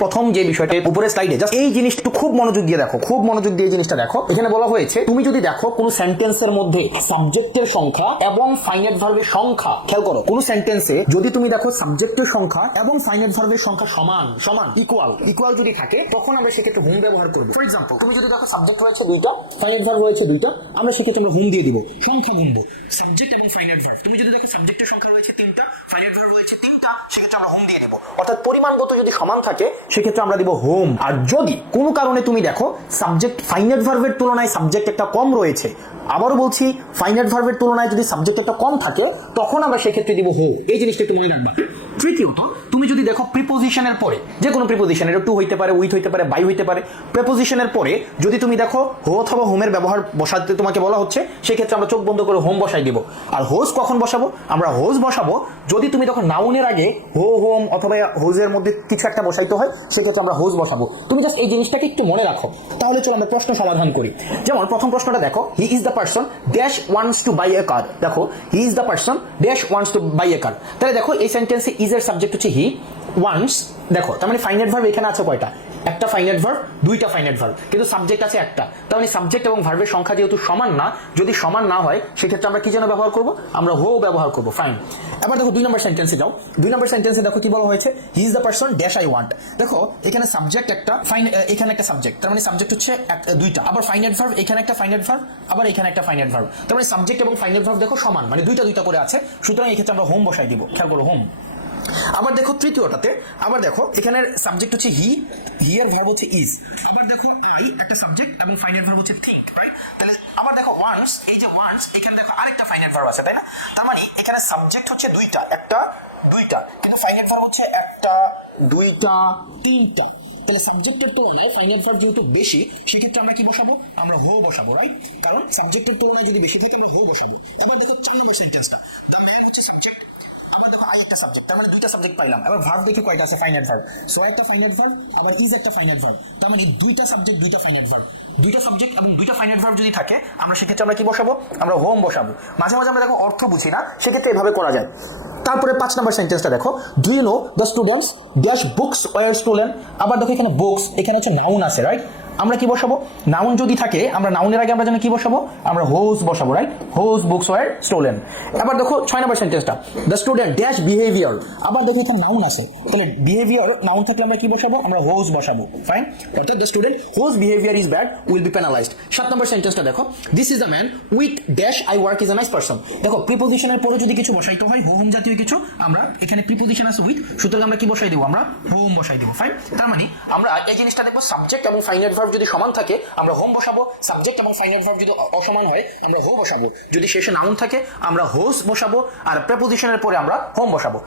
প্রথম যে বিষয়টা উপরে স্লাইডে জাস্ট এই জিনিসটা একটু খুব মনোযোগ দিয়ে দেখো, খুব মনোযোগ দিয়ে জিনিসটা দেখো। এখানে বলা হয়েছে, তুমি যদি দেখো কোন সেন্টেন্সের মধ্যে সাবজেক্টের সংখ্যা এবং ফাইনাইট ভার্বের সংখ্যা, খেয়াল করো, কোন সেন্টেন্সে যদি তুমি দেখো সাবজেক্টের সংখ্যা এবং ফাইনাইট ভার্বের সংখ্যা সমান সমান ইকুয়াল ইকুয়াল যদি থাকে, তখন আমরা সেক্ষেত্রে হুম ব্যবহার করব। ফর এক্সাম্পল তুমি যদি দেখো সাবজেক্ট রয়েছে দুইটা ফাইনাইট ভার্ব রয়েছে দুইটা, আমরা সেক্ষেত্রে আমরা হুম দিয়ে দিব, সংখ্যা গুনবো সাবজেক্ট এবং ফাইনাইট ভার্ব তুমি যদি দেখো সাবজেক্টের সংখ্যা রয়েছে তিনটা ফাইনাইট ভার্ব রয়েছে তিনটা, সেক্ষেত্রে আমরা হুম দিয়ে দিব। অর্থাৎ পরিমাণগত যদি সমান থাকে সেক্ষেত্রে আমরা দিব হোম আর যদি কোনো কারণে তুমি দেখো সাবজেক্ট ফাইনাল ভার্ভের তুলনায় সাবজেক্ট একটা কম রয়েছে, আবারও বলছি ফাইনাল ভার্ভের তুলনায় যদি সাবজেক্ট একটা কম থাকে, তখন আমরা সেক্ষেত্রে দিব হোম এই জিনিসটা একটু মনে রাখবা। তৃতীয়ত, তুমি যদি দেখো প্রিপোজিশনের পরে, যে কোনো প্রিপোজিশন এটা টু হইতে পারে উইথ হইতে পারে বাই হইতে পারে প্রিপোজিশনের পরে যদি তুমি দেখো হো অথবা হোমের ব্যবহার বসাতে তোমাকে বলা হচ্ছে, সেক্ষেত্রে আমরা চোখ বন্ধ করে হোম বসাই দিব। আর হোজ কখন বসাবো? আমরা হোজ বসাবো যদি তুমি দেখো নাউনের আগে হো হোম অথবা হোজের মধ্যে কিছু একটা বসাইতে হয়, সেক্ষেত্রে আমরা হোজ বসাবো। তুমি জাস্ট এই জিনিসটাকে একটু মনে রাখো। তাহলে চলো আমরা প্রশ্ন সমাধান করি। যেমন প্রথম প্রশ্নটা দেখো he is the person dash wants to buy a car দেখো he is the person dash wants to buy a car তাহলে দেখো এই সেন্টেন্সে ইজ এর সাবজেক্ট হচ্ছে হি। ওয়ান্টস দেখো, তার মানে ফাইনাইট ভার্ব এখানে আছে কয়টা? একটা ফাইনাইট ভার্ব, দুইটা ফাইনাইট ভার্ব। কিন্তু সাবজেক্ট আছে একটা। তার মানে সাবজেক্ট এবং ভার্বের সংখ্যা যেহেতু সমান না, যদি সমান না হয়, সেক্ষেত্রে আমরা কি যেন ব্যবহার করব? আমরা হো ব্যবহার করব ফাইন এবার দেখো দুই নম্বর সেন্টেন্সে যাও। দুই নম্বর সেন্টেন্সে দেখো কি বলা হয়েছে? He is the person dash I want. দেখো, এখানে সাবজেক্ট একটা, ফাইন এখানে একটা সাবজেক্ট। তার মানে সাবজেক্ট হচ্ছে দুইটা। আবার ফাইনাইট ভার্ব, এখানে একটা ফাইনাইট ভার্ব, আবার এখানে একটা ফাইনাইট ভার্ব। তার মানে সাবজেক্ট এবং ফাইনাইট ভার্ব দেখো সমান মানে দুইটা দুইটা করে আছে। সুতরাং এক্ষেত্রে আমরা হোম বসাই দিব। খেয়াল করো হোম আবার দেখো তৃতীয়টাতে, আবার দেখো এখানে সাবজেক্ট হচ্ছে হি হি এর ভার্ব হচ্ছে ইজ আবার দেখো আই একটা সাবজেক্ট এবং ফাইনাল ভার্ব হচ্ছে থিঙ্ক রাইট আবার দেখো ওয়ান্টস এই যে ওয়ান্টস এখানে দেখো আরেকটা ফাইনাল ভার্ব আছে, তাই না? তার মানে এখানে সাবজেক্ট হচ্ছে দুইটা, একটা, দুইটা। কিন্তু ফাইনাল ভার্ব হচ্ছে একটা, দুইটা, তিনটা। তাহলে সাবজেক্টের তুলনায় ফাইনাল ভার্ব যেহেতু বেশি, সেক্ষেত্রে আমরা কি বসাবো? আমরা হো বসাবো রাইট কারণ সাবজেক্টের তুলনায় যদি বেশি থাকে, আমরা হো বসাবো। এবার দেখো চার নম্বর সেন্টেন্সটা তার মানে হচ্ছে সাবজেক্ট আই একটা সাবজেক্ট তার মানে দুইটা সাবজেক্ট পাইলাম। দেখে কয়টা আছে? ফাইনাইট ভার্ব সো একটা ফাইনাইট ভার্ব আবার ইজ একটা ফাইনাইট ভার্ব তার মানে দুইটা সাবজেক্ট দুইটা ফাইনাইট ভার্ব দুইটা সাবজেক্ট এবং দুইটা ফাইনাইট ভার্ব যদি থাকে, আমরা সেক্ষেত্রে আমরা কি বসাবো? আমরা হোম বসাবো। মাঝে মাঝে আমরা দেখো অর্থ বুঝি না, সেক্ষেত্রে এভাবে করা যায়। তারপরে পাঁচ নম্বর সেন্টেন্সটা দেখো। Do you know the students dash books were student আবার দেখো এখানে বুকস এখানে হচ্ছে নাউন আছে রাইট আমরা কি বসাবো? নাউন যদি থাকে, আমরা নাউনের আগে আমরা যেন কি বসাবো? আমরা হোজ বসাবো right whose books were stolen এবার দেখো ছয় নম্বর সেন্টেন্সটা দ্য স্টুডেন্ট ড্যাশ বিহেভিয়ার আবার দেখো এখানে নাউন আছে। তাহলে বিহেভিয়ার নাউন থাকলে আমরা কি বসাবো? আমরা হোজ বসাবো। ফাইন অর্থাৎ the student whose behaviour is bad will be penalised সাত নম্বর সেন্টেন্সটা দেখো। This is a man with dash I work is a nice person দেখো প্রিপোজিশনের পরে যদি কিছু বসাইতে হয় হোম জাতীয় কিছু, আমরা এখানে প্রিপোজিশন আছে উইথ সুতরাং আমরা কি বসাই দেবো? আমরা হোম বসাই দেবো। ফাইন তার মানে আমরা এই জিনিসটা দেখব সাবজেক্ট এবং ফাইনাইট ভার্ব যদি সমান থাকে, আমরা হোম বসাবো সাবজেক্ট এবং ফাইনাল ভার্ব যদি অসমান হয়, আমরা হো বসাবো। যদি শেষে নাউন থাকে, আমরা হোস বসাবো, আর প্রেপোজিশনের পরে আমরা হোম বসাবো।